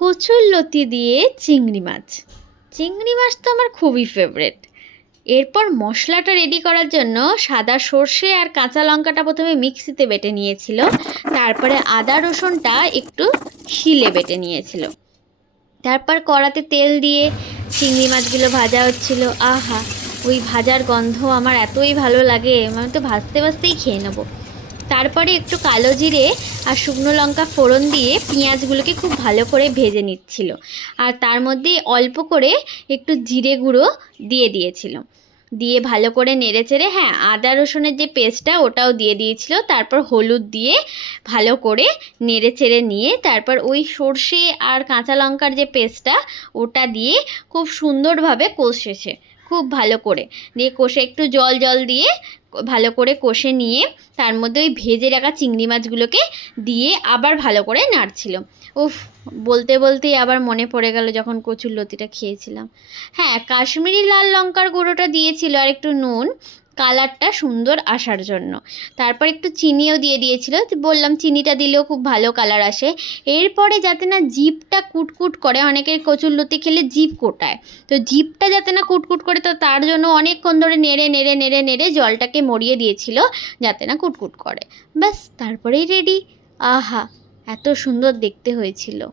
কচুরলতি দিয়ে চিংড়ি মাছ। চিংড়ি মাছ তো আমার খুবই ফেভারেট। এরপর মশলাটা রেডি করার জন্য সাদা সর্ষে আর কাঁচা লঙ্কাটা প্রথমে মিক্সিতে বেটে নিয়েছিল, তারপরে আদা রসুনটা একটু শিলে বেটে নিয়েছিল। তারপর কড়াতে তেল দিয়ে চিংড়ি মাছগুলো ভাজা হচ্ছিল। আহা, ওই ভাজার গন্ধ আমার এতই ভালো লাগে, আমি তো ভাজতে ভাজতেই খেয়ে নেবো। তারপরে একটু কালো জিরে আর শুকনো লঙ্কা ফোড়ন দিয়ে পেঁয়াজগুলোকে খুব ভালো করে ভেজে নিচ্ছিল, আর তার মধ্যে অল্প করে একটু জিরে গুঁড়ো দিয়েছিল। দিয়ে ভালো করে নেড়েচেড়ে, হ্যাঁ, আদা রসুনের যে পেস্টটা ওটাও দিয়ে দিয়েছিল। তারপর হলুদ দিয়ে ভালো করে নেড়েচেড়ে নিয়ে তারপর ওই সর্ষে আর কাঁচা লঙ্কার যে পেস্টটা ওটা দিয়ে খুব সুন্দরভাবে কষেছে, খুব ভালো করে দিয়ে কষে একটু জল জল দিয়ে ভালো করে কষে নিয়ে তার মধ্যে ওই ভেজে রাখা চিংড়ি মাছগুলোকে দিয়ে আবার ভালো করে নাড়ছিল। উফ, বলতে বলতেই আবার মনে পড়ে গেল যখন কচুরলতিটা খেয়েছিলাম। হ্যাঁ, কাশ্মীরি লাল লঙ্কার গুঁড়োটা দিয়েছিল আর একটু নুন, কালারটা সুন্দর আসার জন্য। তারপর একটু চিনিও দিয়ে দিয়েছিল, বললাম চিনিটা দিলেও খুব ভালো কালার আসে। এরপরে যাতে না জিভটা কুটকুট করে, অনেকের কচুরলতি খেলে জিভ কোটায়, তো জিভটা যাতে না কুটকুট করে, তো তার জন্য অনেকক্ষণ ধরে নেড়ে নেড়ে নেড়ে নেড়ে জলটাকে মরিয়ে দিয়েছিল যাতে না কুটকুট করে। ব্যাস, তারপরেই রেডি। আহা, এত সুন্দর দেখতে হয়েছিল।